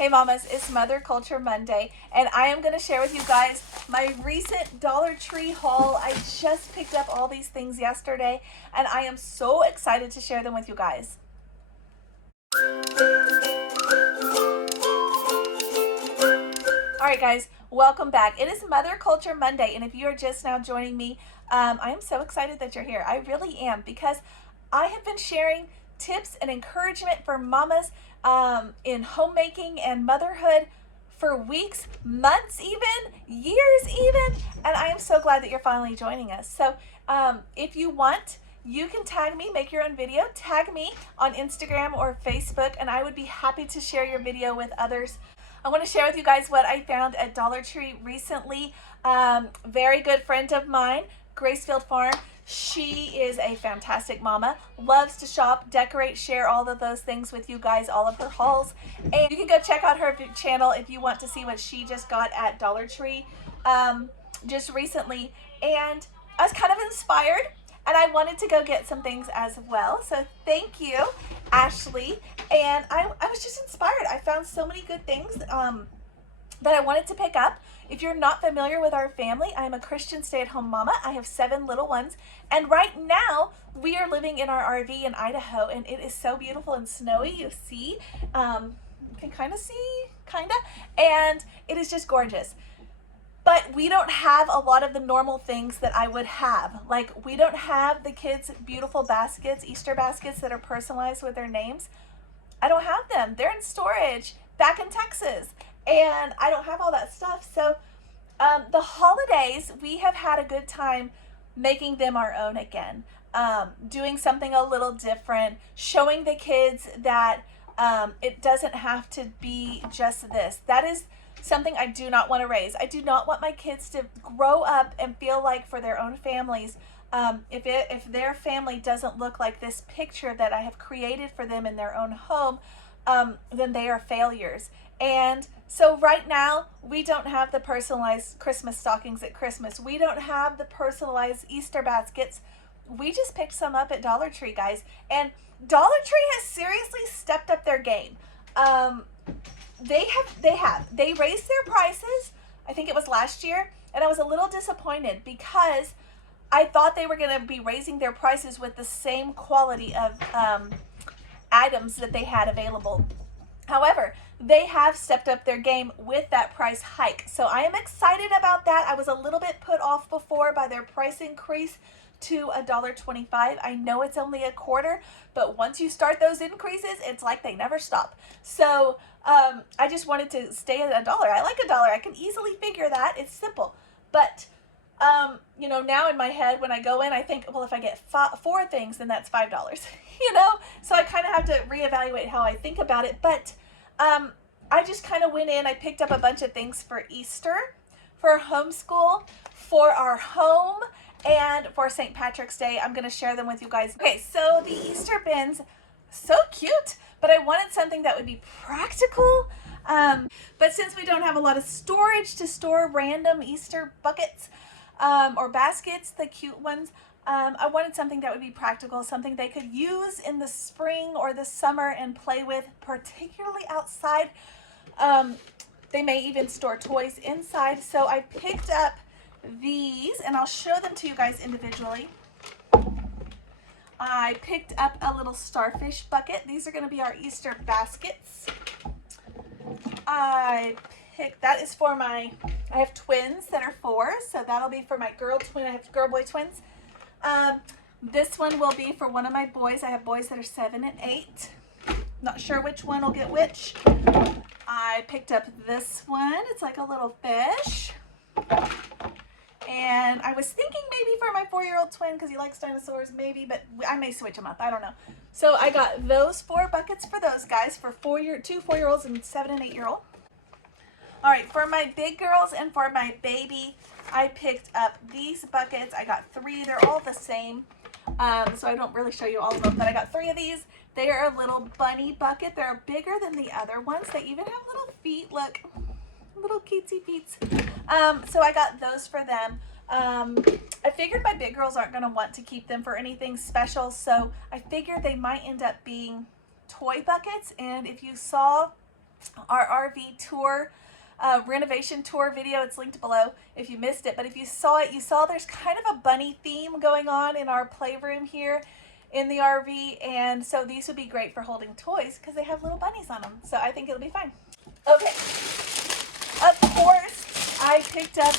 Hey mamas, it's Mother Culture Monday, and I am going to share with you guys my recent Dollar Tree haul. I just picked up all these things yesterday, and I am so excited to share them with you guys. Alright guys, welcome back. It is Mother Culture Monday, and if you are just now joining me, I am so excited that you're here. I really am, because I have been sharing tips and encouragement for mamas in homemaking and motherhood for weeks, months even, years even, and I am so glad that you're finally joining us. So if you want, you can tag me, make your own video, tag me on Instagram or Facebook, and I would be happy to share your video with others. I want to share with you guys what I found at Dollar Tree recently. Very good friend of mine, Gracefield Farm. She is a fantastic mama, loves to shop, decorate, share all of those things with you guys, all of her hauls. And you can go check out her channel if you want to see what she just got at Dollar Tree just recently. And I was kind of inspired, and I wanted to go get some things as well. So thank you, Ashley. And I was just inspired. I found so many good things that I wanted to pick up. If you're not familiar with our family, I'm a Christian stay-at-home mama. I have 7 little ones, and right now we are living in our RV in Idaho, and it is so beautiful and snowy. You see, you can kind of see, and it is just gorgeous. But we don't have a lot of the normal things that I would have. Like, we don't have the kids' beautiful baskets, Easter baskets that are personalized with their names. I don't have them. They're in storage back in Texas, and I don't have all that stuff. So the holidays, we have had a good time making them our own again, doing something a little different, showing the kids that it doesn't have to be just this. That is something I do not want to raise. I do not want my kids to grow up and feel like, for their own families, if their family doesn't look like this picture that I have created for them in their own home, then they are failures. And so right now, we don't have the personalized Christmas stockings at Christmas. We don't have the personalized Easter baskets. We just picked some up at Dollar Tree, guys. And Dollar Tree has seriously stepped up their game. They raised their prices. I think it was last year, and I was a little disappointed because I thought they were going to be raising their prices with the same quality of items that they had available. However, they have stepped up their game with that price hike. So I am excited about that. I was a little bit put off before by their price increase to $1.25. I know it's only a quarter, but once you start those increases, it's like they never stop. So I just wanted to stay at $1. I like $1. I can easily figure that. It's simple. But you know, now in my head, when I go in, I think, well, if I get 4 things, then that's $5, you know? So I kind of have to reevaluate how I think about it. But I just kind of went in, I picked up a bunch of things for Easter, for homeschool, for our home, and for St. Patrick's Day. I'm going to share them with you guys. Okay, so the Easter bins, so cute, but I wanted something that would be practical. But since we don't have a lot of storage to store random Easter buckets or baskets, the cute ones, I wanted something that would be practical, something they could use in the spring or the summer and play with, particularly outside. They may even store toys inside. So I picked up these, and I'll show them to you guys individually. I picked up a little starfish bucket. These are going to be our Easter baskets. That is for I have twins that are 4, so that'll be for my girl twin. I have girl-boy twins. This one will be for one of my boys. I have boys that are 7 and 8. Not sure which one will get which. I picked up this one. It's like a little fish. And I was thinking maybe for my 4-year-old twin, because he likes dinosaurs, maybe, but I may switch them up. I don't know. So I got those 4 buckets for those guys, for 2 4-year-olds and 7 and 8-year-old. All right, for my big girls and for my baby, I picked up these buckets. I got 3. They're all the same, so I don't really show you all of them, but I got 3 of these. They are a little bunny bucket. They're bigger than the other ones. They even have little feet. Look, little cutesy feet. So I got those for them. I figured my big girls aren't going to want to keep them for anything special, so I figured they might end up being toy buckets. And if you saw our RV tour, renovation tour video. It's linked below if you missed it. But if you saw it, you saw there's kind of a bunny theme going on in our playroom here in the RV. And so these would be great for holding toys because they have little bunnies on them. So I think it'll be fine. Okay. Of course, I picked up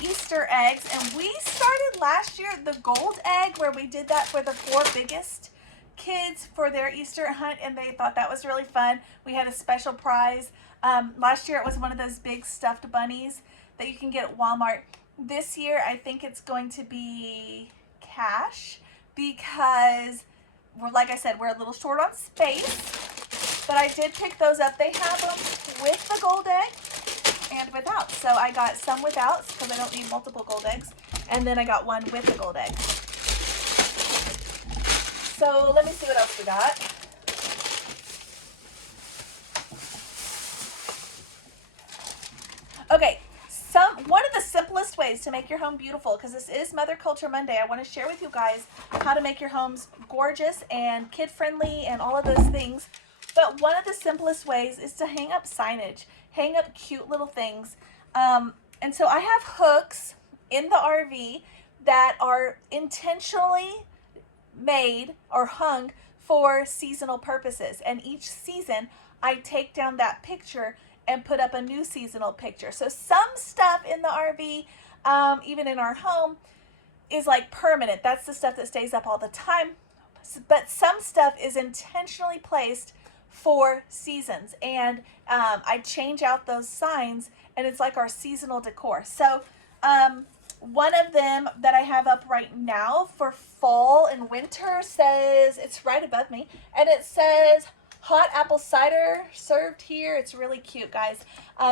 Easter eggs, and we started last year the gold egg, where we did that for the 4 biggest kids for their Easter hunt, and they thought that was really fun. We had a special prize. Last year it was one of those big stuffed bunnies that you can get at Walmart. This year I think it's going to be cash because, like I said, we're a little short on space, but I did pick those up. They have them with the gold egg and without. So I got some without because I don't need multiple gold eggs, and then I got one with the gold egg. So let me see what else we got. Okay, one of the simplest ways to make your home beautiful, because this is Mother Culture Monday, I want to share with you guys how to make your homes gorgeous and kid-friendly and all of those things. But one of the simplest ways is to hang up signage, hang up cute little things. And so I have hooks in the RV that are intentionally made or hung for seasonal purposes. And each season I take down that picture and put up a new seasonal picture. So some stuff in the RV, even in our home, is like permanent. That's the stuff that stays up all the time. But some stuff is intentionally placed for seasons, and I change out those signs, and it's like our seasonal decor. So one of them that I have up right now for fall and winter says, it's right above me, and it says hot apple cider served here. It's really cute, guys.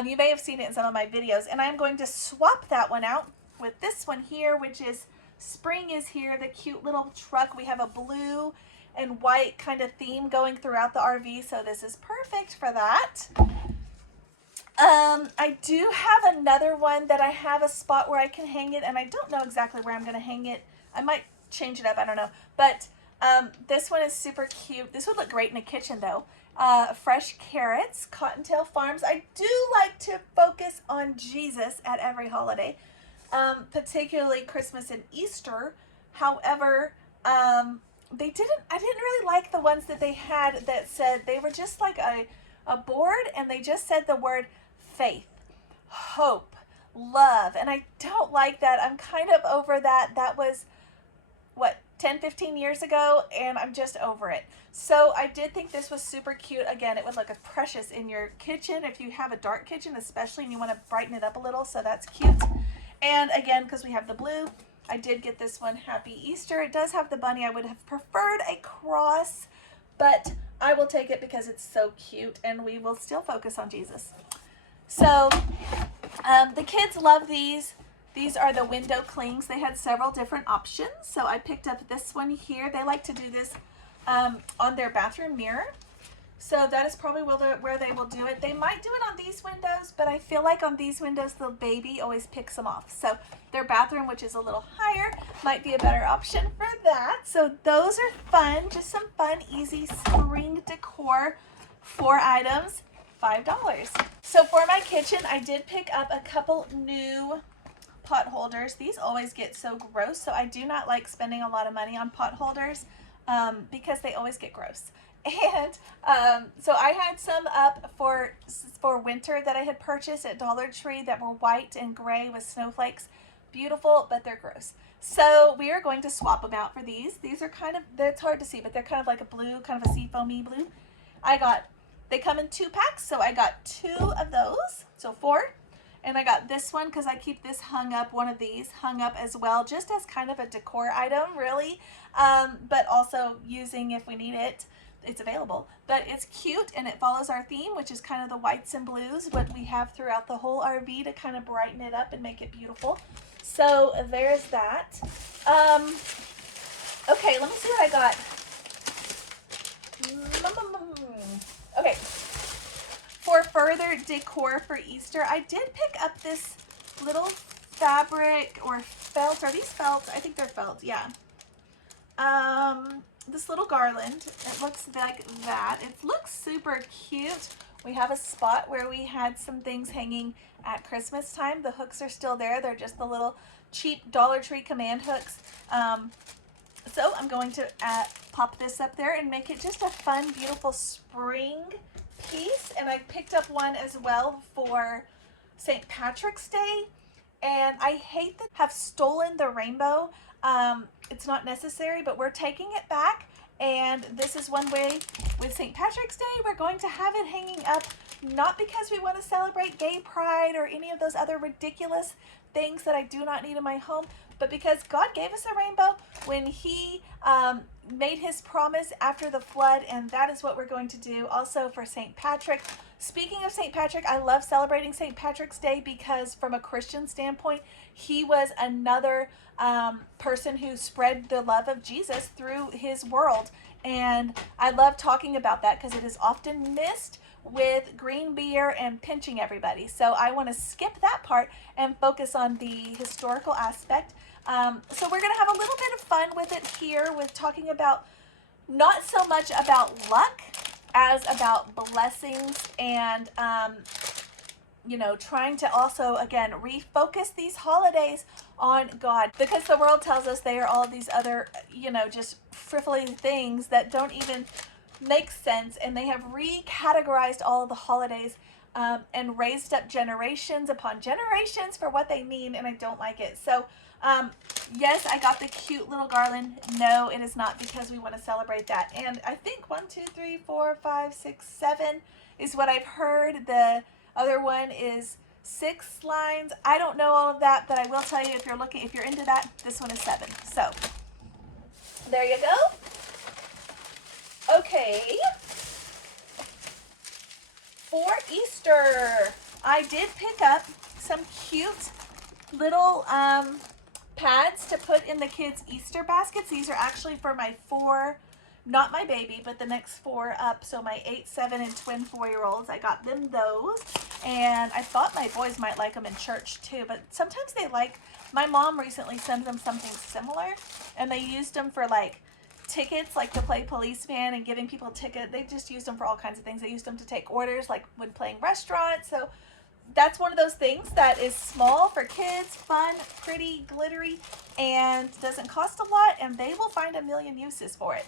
You may have seen it in some of my videos, and I'm going to swap that one out with this one here, which is spring is here, the cute little truck. We have a blue and white kind of theme going throughout the RV, so this is perfect for that. I do have another one that I have a spot where I can hang it, and I don't know exactly where I'm going to hang it. I might change it up, I don't know. But this one is super cute. This would look great in a kitchen, though. Fresh carrots, Cottontail Farms. I do like to focus on Jesus at every holiday, particularly Christmas and Easter. However, I didn't really like the ones that they had that said, they were just like a board, and they just said the word faith, hope, love, and I don't like that. I'm kind of over that. That was, what, 10-15 years ago, and I'm just over it. So I did think this was super cute. Again, it would look precious in your kitchen if you have a dark kitchen especially, and you want to brighten it up a little, so that's cute. And again, because we have the blue, I did get this one, Happy Easter. It does have the bunny. I would have preferred a cross, but I will take it because it's so cute, and we will still focus on Jesus. So the kids love these. These are the window clings. They had several different options, so I picked up this one here. They like to do this on their bathroom mirror, so that is probably where they will do it. They might do it on these windows, but I feel like on these windows the baby always picks them off. So their bathroom, which is a little higher, might be a better option for that. So those are fun, just some fun, easy spring decor. 4 items, $5. So for my kitchen, I did pick up a couple new pot holders. These always get so gross, so I do not like spending a lot of money on pot holders because they always get gross. And so I had some up for winter that I had purchased at Dollar Tree that were white and gray with snowflakes. Beautiful, but they're gross. So we are going to swap them out for these. These are kind of, it's hard to see, but they're kind of like a blue, kind of a seafoamy blue. They come in 2 packs, so I got 2 of those, so 4. And I got this one because I keep this hung up, one of these hung up as well, just as kind of a decor item, really, but also using if we need it. It's available, but it's cute, and it follows our theme, which is kind of the whites and blues, what we have throughout the whole RV to kind of brighten it up and make it beautiful. So there's that. Okay, let me see what I got. Okay, for further decor for Easter, I did pick up this little fabric or felt. Are these felt? I think they're felt, yeah. This little garland. It looks like that. It looks super cute We have a spot where we had some things hanging at Christmas time. The hooks are still there. They're just the little cheap Dollar Tree command hooks. So I'm going to pop this up there and make it just a fun, beautiful spring piece. And I picked up one as well for St. Patrick's Day. And I hate that have stolen the rainbow. It's not necessary, but we're taking it back. And this is one way with St. Patrick's Day, we're going to have it hanging up, not because we want to celebrate gay pride or any of those other ridiculous things that I do not need in my home, but because God gave us a rainbow when he made his promise after the flood, and that is what we're going to do also for St. Patrick. Speaking of St. Patrick, I love celebrating St. Patrick's Day because from a Christian standpoint, he was another person who spread the love of Jesus through his world. And I love talking about that because it is often missed with green beer and pinching everybody. So I want to skip that part and focus on the historical aspect. So we're going to have a little bit of fun with it here with talking about not so much about luck as about blessings and, you know, trying to also, again, refocus these holidays on God, because the world tells us they are all of these other, you know, just frivolous things that don't even make sense, and they have recategorized all of the holidays and raised up generations upon generations for what they mean, and I don't like it. So yes, I got the cute little garland. No, it is not because we want to celebrate that. And I think 1, 2, 3, 4, 5, 6, 7 is what I've heard. The other one is 6 lines. I don't know all of that, but I will tell you, if you're into that, this one is 7. So there you go. Okay. For Easter, I did pick up some cute little pads to put in the kids' Easter baskets. These are actually for my 4, not my baby, but the next 4 up. So my 8, 7, and twin 4-year-olds. I got them those. And I thought my boys might like them in church too, but sometimes they like, my mom recently sent them something similar, and they used them for like tickets, like to play policeman and giving people tickets. They just used them for all kinds of things. They used them to take orders, like when playing restaurants. So that's one of those things that is small for kids, fun, pretty, glittery, and doesn't cost a lot, and they will find a million uses for it.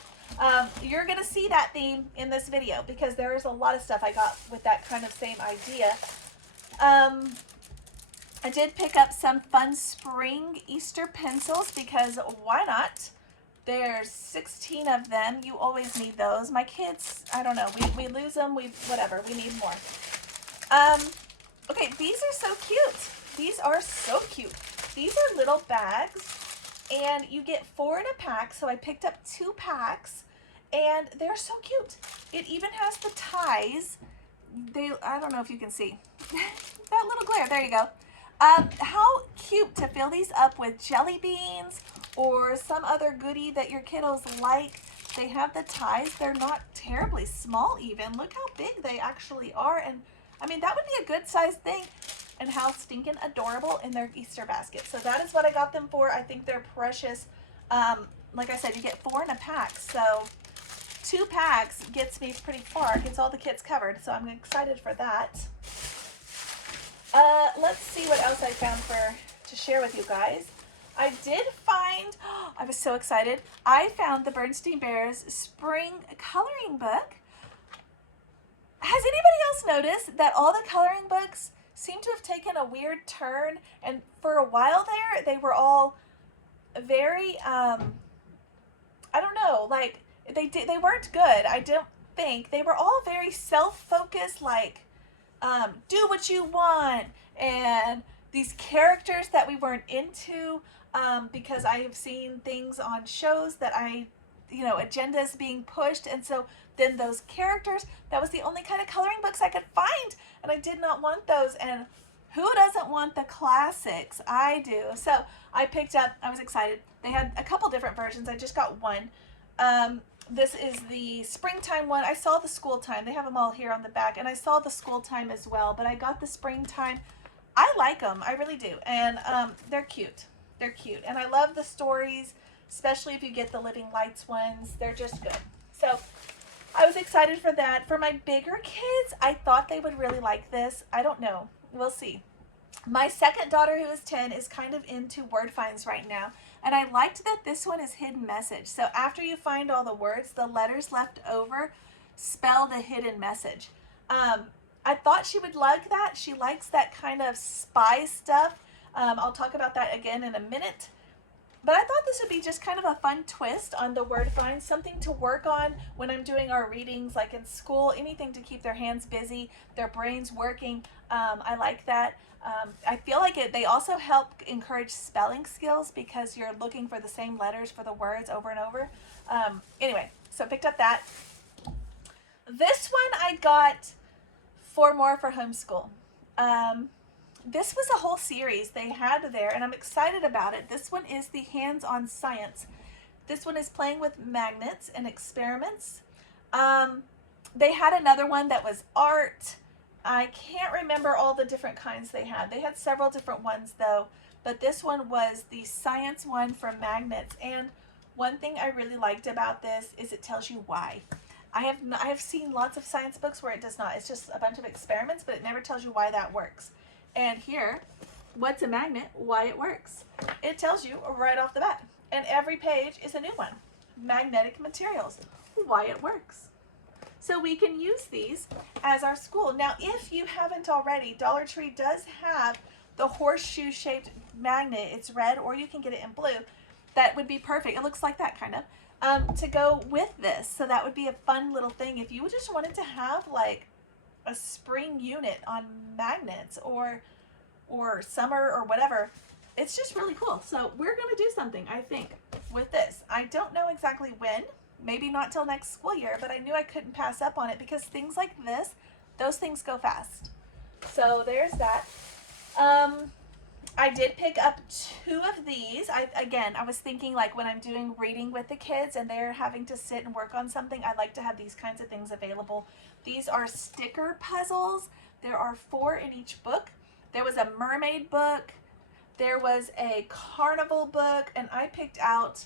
You're going to see that theme in this video because there is a lot of stuff I got with that kind of same idea. I did pick up some fun spring Easter pencils because why not? There's 16 of them. You always need those. My kids, I don't know, we lose them, whatever, we need more. Okay, these are so cute. These are so cute. These are little bags, and you get 4 in a pack, so I picked up 2 packs, and they're so cute. It even has the ties. I don't know if you can see. That little glare, there you go. How cute to fill these up with jelly beans or some other goodie that your kiddos like. They have the ties. They're not terribly small even. Look how big they actually are, and I mean, that would be a good size thing, and how stinking adorable in their Easter basket. So that is what I got them for. I think they're precious. Like I said, you get 4 in a pack. So 2 packs gets me pretty far, gets all the kids covered. So I'm excited for that. Let's see what else I found to share with you guys. I did find, I was so excited. I found the Bernstein Bears spring coloring book. Has anybody else noticed that all the coloring books seem to have taken a weird turn? And for a while there, they were all very, I don't know, like, they weren't good. I don't think. They were all very self-focused, like, do what you want. And these characters that we weren't into, because I have seen things on shows that agendas being pushed. And so then those characters, that was the only kind of coloring books I could find, and I did not want those. And who doesn't want the classics? I do. So I picked up, I was excited. They had a couple different versions. I just got one. This is the springtime one. I saw the school time. They have them all here on the back, and I saw the school time as well, but I got the springtime. I like them. I really do. And they're cute. They're cute. And I love the stories, especially if you get the Living Lights ones. They're just good. So I was excited for that. For my bigger kids, I thought they would really like this. I don't know. We'll see. My second daughter, who is 10, is kind of into word finds right now. And I liked that this one is hidden message. So after you find all the words, the letters left over spell the hidden message. I thought she would like that. She likes that kind of spy stuff. I'll talk about that again in a minute. But I thought this would be just kind of a fun twist on the word find, something to work on when I'm doing our readings, like in school, anything to keep their hands busy, their brains working. I like that. I feel like they also help encourage spelling skills because you're looking for the same letters for the words over and over. Anyway, so I picked up that. This one I got 4 more for homeschool. This was a whole series they had there, and I'm excited about it. This one is the hands-on science. This one is playing with magnets and experiments. They had another one that was art. I can't remember all the different kinds they had. They had several different ones though, but this one was the science one for magnets. And one thing I really liked about this is it tells you why. I have seen lots of science books where it does not. It's just a bunch of experiments, but it never tells you why that works. And here, what's a magnet, why it works. It tells you right off the bat. And every page is a new one. Magnetic materials, why it works. So we can use these as our school. Now, if you haven't already, Dollar Tree does have the horseshoe-shaped magnet. It's red, or you can get it in blue. That would be perfect. It looks like that kind of, to go with this. So that would be a fun little thing. If you just wanted to have like a spring unit on magnets or summer or whatever, it's just really cool. So we're going to do something, I think, with this. I don't know exactly when, maybe not till next school year, but I knew I couldn't pass up on it because things like this, those things go fast. So there's that. I did pick up 2 of these. I was thinking like when I'm doing reading with the kids and they're having to sit and work on something, I like to have these kinds of things available. These are sticker puzzles. There are 4 in each book. There was a mermaid book. There was a carnival book, and I picked out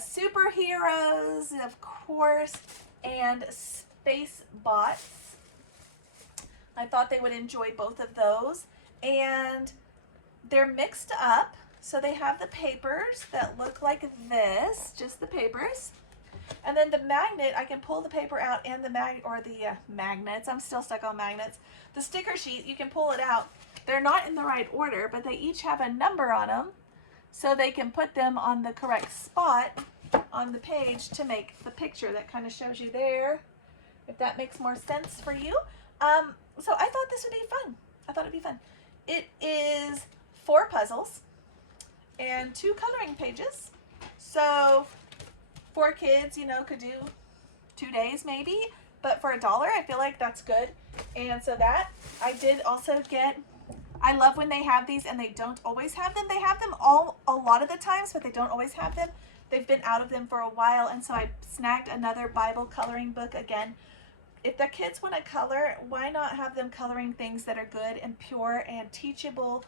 superheroes, of course, and space bots. I thought they would enjoy both of those. And they're mixed up. So they have the papers that look like this, just the papers. And then the magnet, I can pull the paper out and the magnets. I'm still stuck on magnets. The sticker sheet, you can pull it out. They're not in the right order, but they each have a number on them. So they can put them on the correct spot on the page to make the picture that kind of shows you there, if that makes more sense for you. So I thought this would be fun. I thought it'd be fun. It is 4 puzzles and 2 coloring pages. So 4 kids, you know, could do 2 days maybe, but for $1, I feel like that's good. And so that I did also get. I love when they have these and they don't always have them. They have them a lot of the times, but they don't always have them. They've been out of them for a while, and so I snagged another Bible coloring book again. If the kids want to color, why not have them coloring things that are good and pure and teachable,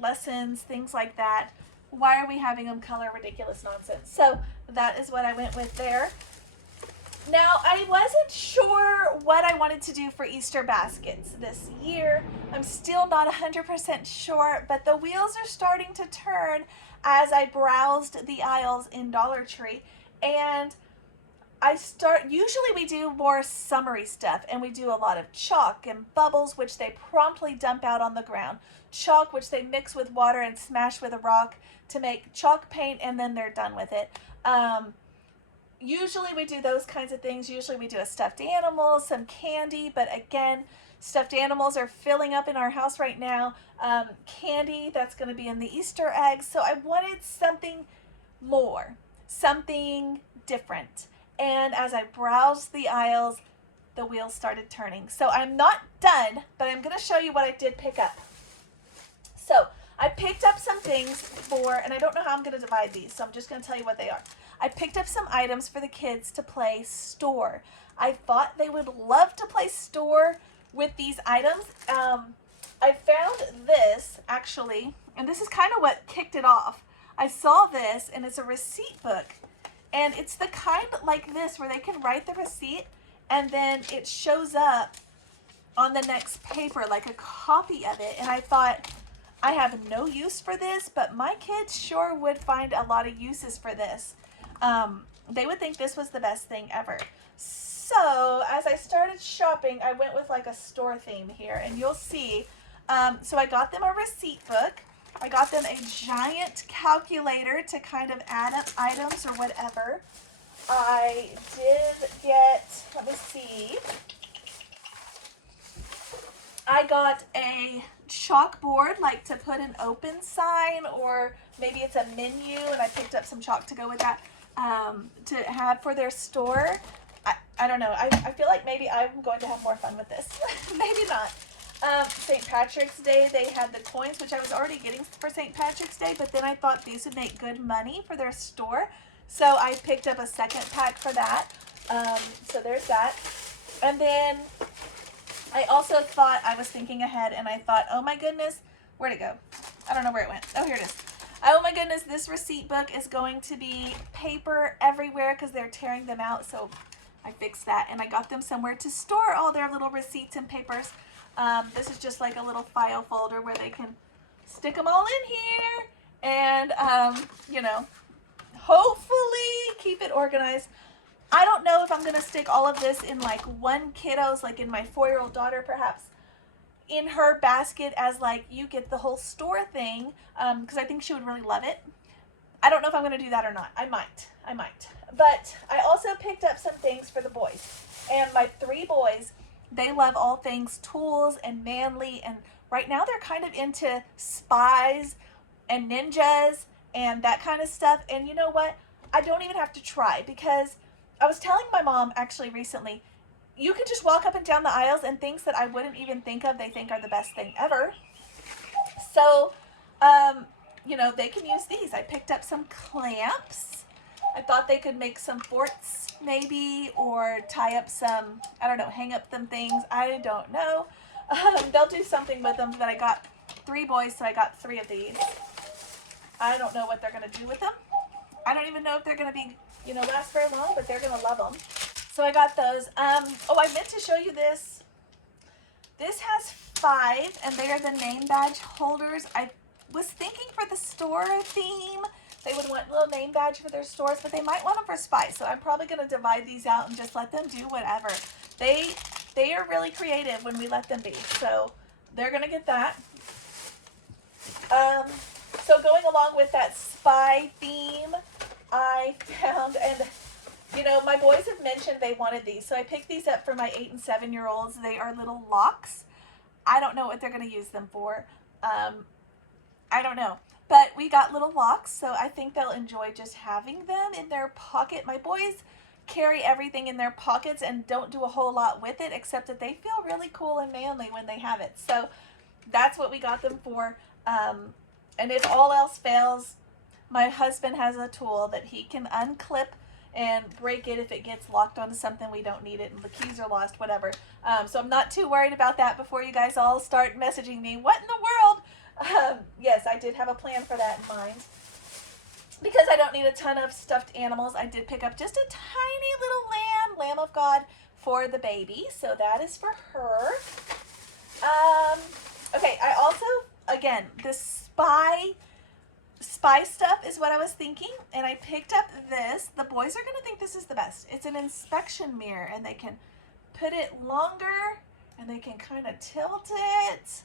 lessons, things like that? Why are we having them color ridiculous nonsense? So that is what I went with there. Now, I wasn't sure what I wanted to do for Easter baskets this year. I'm still not 100% sure, but the wheels are starting to turn as I browsed the aisles in Dollar Tree. And usually we do more summery stuff, and we do a lot of chalk and bubbles, which they promptly dump out on the ground. Chalk, which they mix with water and smash with a rock to make chalk paint, and then they're done with it. Usually we do those kinds of things. Usually we do a stuffed animal, some candy, but again, stuffed animals are filling up in our house right now. Candy, that's going to be in the Easter eggs. So I wanted something more, something different. And as I browsed the aisles, the wheels started turning. So I'm not done, but I'm going to show you what I did pick up. So I picked up some things and I don't know how I'm going to divide these, so I'm just going to tell you what they are. I picked up some items for the kids to play store. I thought they would love to play store with these items. I found this, actually, and this is kind of what kicked it off. I saw this, and it's a receipt book. And it's the kind like this where they can write the receipt and then it shows up on the next paper like a copy of it. And I thought, I have no use for this, but my kids sure would find a lot of uses for this. They would think this was the best thing ever. So as I started shopping, I went with like a store theme here, and you'll see. So I got them a receipt book. I got them a giant calculator to kind of add up items or whatever. I did get, let me see. I got a chalkboard, like to put an open sign, or maybe it's a menu, and I picked up some chalk to go with that, to have for their store. I don't know. I feel like maybe I'm going to have more fun with this. Maybe not. St. Patrick's Day, they had the coins, which I was already getting for St. Patrick's Day, but then I thought these would make good money for their store. So I picked up a second pack for that. So there's that. And then I also thought, I was thinking ahead, and I thought, oh my goodness, where'd it go? I don't know where it went. Oh, here it is. Oh my goodness, this receipt book is going to be paper everywhere because they're tearing them out. So I fixed that, and I got them somewhere to store all their little receipts and papers. This is just like a little file folder where they can stick them all in here and, you know, hopefully keep it organized. I don't know if I'm going to stick all of this in like one kiddo's, like in my 4-year-old daughter perhaps, in her basket as like you get the whole store thing, because I think she would really love it. I don't know if I'm going to do that or not. I might. But I also picked up some things for the boys. And my 3 boys, they love all things tools and manly, and right now they're kind of into spies and ninjas and that kind of stuff. And you know what? I don't even have to try, because I was telling my mom actually recently, you can just walk up and down the aisles and things that I wouldn't even think of, they think are the best thing ever. So, you know, they can use these. I picked up some clamps. I thought they could make some forts maybe, or tie up some, I don't know, hang up them things. I don't know. They'll do something with them, but I got 3 boys, so I got 3 of these. I don't know what they're going to do with them. I don't even know if they're going to be, you know, last very long, but they're going to love them. So I got those. Oh, I meant to show you this. This has 5, and they are the name badge holders. I was thinking for the store theme, they would want a little name badge for their stores, but they might want them for spice. So I'm probably going to divide these out and just let them do whatever. They are really creative when we let them be. So they're going to get that. So going along with that spy theme, I found, and you know, my boys have mentioned they wanted these, so I picked these up for my 8 and 7-year-olds. They are little locks. I don't know what they're going to use them for. I don't know. But we got little locks, so I think they'll enjoy just having them in their pocket. My boys carry everything in their pockets and don't do a whole lot with it, except that they feel really cool and manly when they have it. So that's what we got them for. And if all else fails, my husband has a tool that he can unclip and break it if it gets locked onto something we don't need it and the keys are lost, whatever. So I'm not too worried about that before you guys all start messaging me, what in the world? Yes, I did have a plan for that in mind. Because I don't need a ton of stuffed animals, I did pick up just a tiny little lamb of God for the baby. So that is for her. Okay, I also, again, this spy stuff is what I was thinking, and I picked up this. The boys are going to think this is the best. It's an inspection mirror, and they can put it longer, and they can kind of tilt it,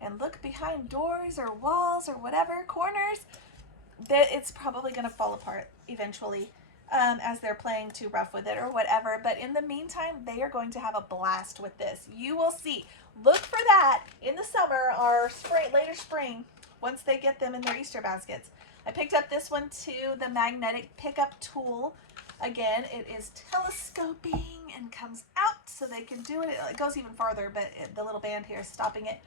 and look behind doors or walls or whatever, corners. It's probably going to fall apart eventually as they're playing too rough with it or whatever, but in the meantime, they are going to have a blast with this. You will see. Look for that in the summer or spring, later spring, once they get them in their Easter baskets. I picked up this one too, the magnetic pickup tool. Again, it is telescoping and comes out so they can do it. It goes even farther, but the little band here is stopping it.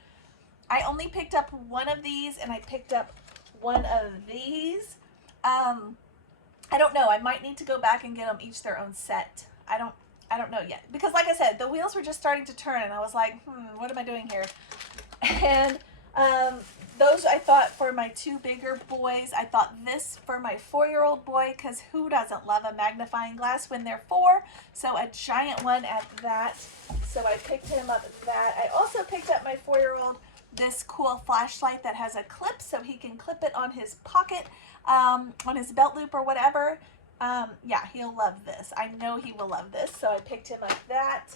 I only picked up one of these, and I picked up one of these. I don't know. I might need to go back and get them each their own set. I don't know yet. Because like I said, the wheels were just starting to turn, and I was like, what am I doing here? And Those I thought for my two bigger boys. I thought this for my 4-year-old boy, because who doesn't love a magnifying glass when they're 4? So a giant one at that. So I picked him up that. I also picked up my 4-year-old this cool flashlight that has a clip, so he can clip it on his pocket, on his belt loop or whatever. Yeah, he'll love this. I know he will love this, so I picked him up that.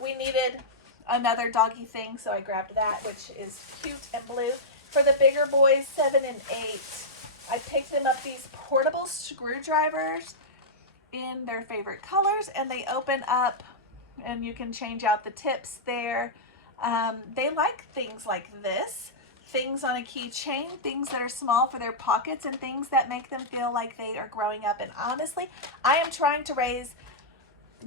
We needed another doggy thing, so I grabbed that, which is cute and blue. For the bigger boys, 7 and 8, I picked them up these portable screwdrivers in their favorite colors, and they open up, and you can change out the tips there. They like things like this, things on a keychain, things that are small for their pockets, and things that make them feel like they are growing up. And honestly, I am trying to raise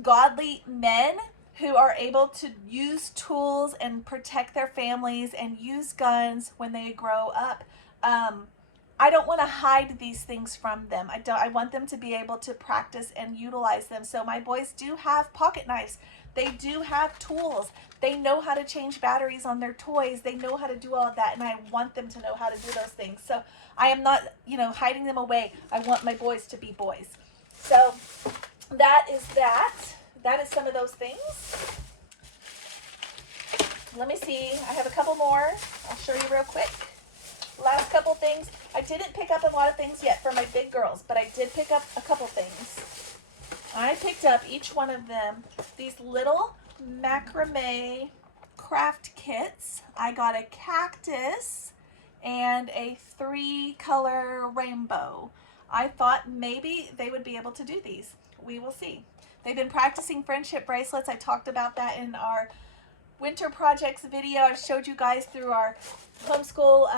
godly men who are able to use tools and protect their families and use guns when they grow up. I don't want to hide these things from them. I want them to be able to practice and utilize them. So my boys do have pocket knives. They do have tools. They know how to change batteries on their toys. They know how to do all of that, and I want them to know how to do those things. So I am not, hiding them away. I want my boys to be boys. So that is that. That is some of those things. Let me see. I have a couple more. I'll show you real quick. Last couple things. I didn't pick up a lot of things yet for my big girls, but I did pick up a couple things. I picked up each one of them these little macrame craft kits. I got a cactus and a 3-color rainbow. I thought maybe they would be able to do these. We will see. They've been practicing friendship bracelets. I talked about that in our winter projects video. I showed you guys through our homeschool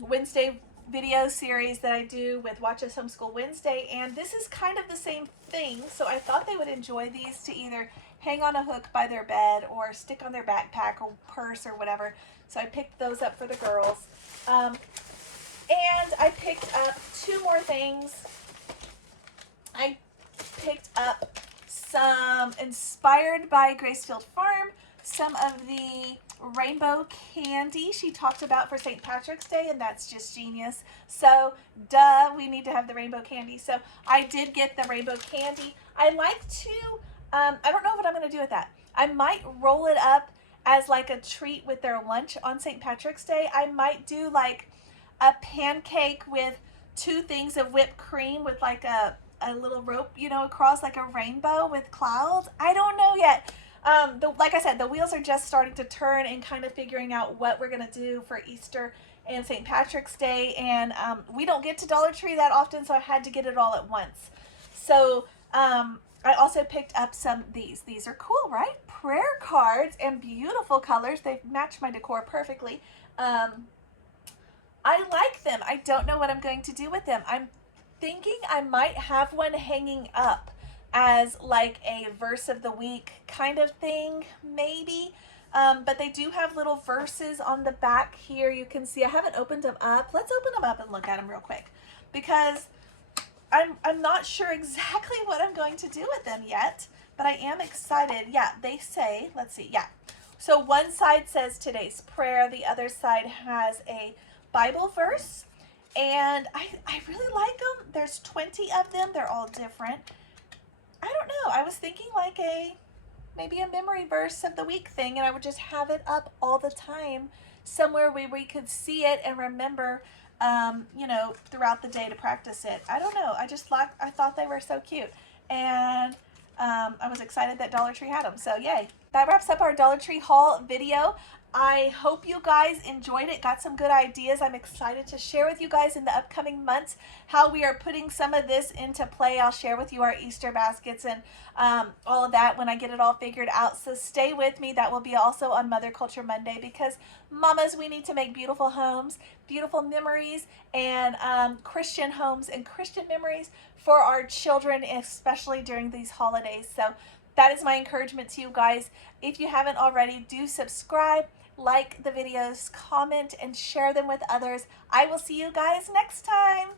Wednesday video series that I do with Watch Us Homeschool Wednesday, and this is kind of the same thing, so I thought they would enjoy these to either hang on a hook by their bed or stick on their backpack or purse or whatever. So I picked those up for the girls. And I picked up 2 more things. I picked up some, inspired by Gracefield Farm, some of the rainbow candy she talked about for St. Patrick's Day, and that's just genius. So duh, we need to have the rainbow candy. So I did get the rainbow candy. I like to, I don't know what I'm going to do with that. I might roll it up as like a treat with their lunch on St. Patrick's Day. I might do like a pancake with 2 things of whipped cream with like a little rope, across like a rainbow with clouds. I don't know yet. Like I said, the wheels are just starting to turn and kind of figuring out what we're going to do for Easter and St. Patrick's Day. And we don't get to Dollar Tree that often, so I had to get it all at once. So I also picked up some these. These are cool, right? Prayer cards and beautiful colors. They match my decor perfectly. I like them. I don't know what I'm going to do with them. I'm thinking I might have one hanging up as like a verse of the week kind of thing, maybe. But they do have little verses on the back here. You can see I haven't opened them up. Let's open them up and look at them real quick, because I'm not sure exactly what I'm going to do with them yet, but I am excited. Yeah, they say, let's see, yeah. So one side says today's prayer, the other side has a Bible verse, and I really like them. There's 20 of them. They're all different. I don't know. I was thinking like maybe a memory verse of the week thing, and I would just have it up all the time somewhere where we could see it and remember, throughout the day to practice it. I don't know. I thought they were so cute, and I was excited that Dollar Tree had them. So yay. That wraps up our Dollar Tree haul video. I hope you guys enjoyed it, got some good ideas. I'm excited to share with you guys in the upcoming months how we are putting some of this into play. I'll share with you our Easter baskets and all of that when I get it all figured out. So stay with me. That will be also on Mother Culture Monday, because mamas, we need to make beautiful homes, beautiful memories, and Christian homes and Christian memories for our children, especially during these holidays. So that is my encouragement to you guys. If you haven't already, do subscribe, like the videos, comment, and share them with others. I will see you guys next time.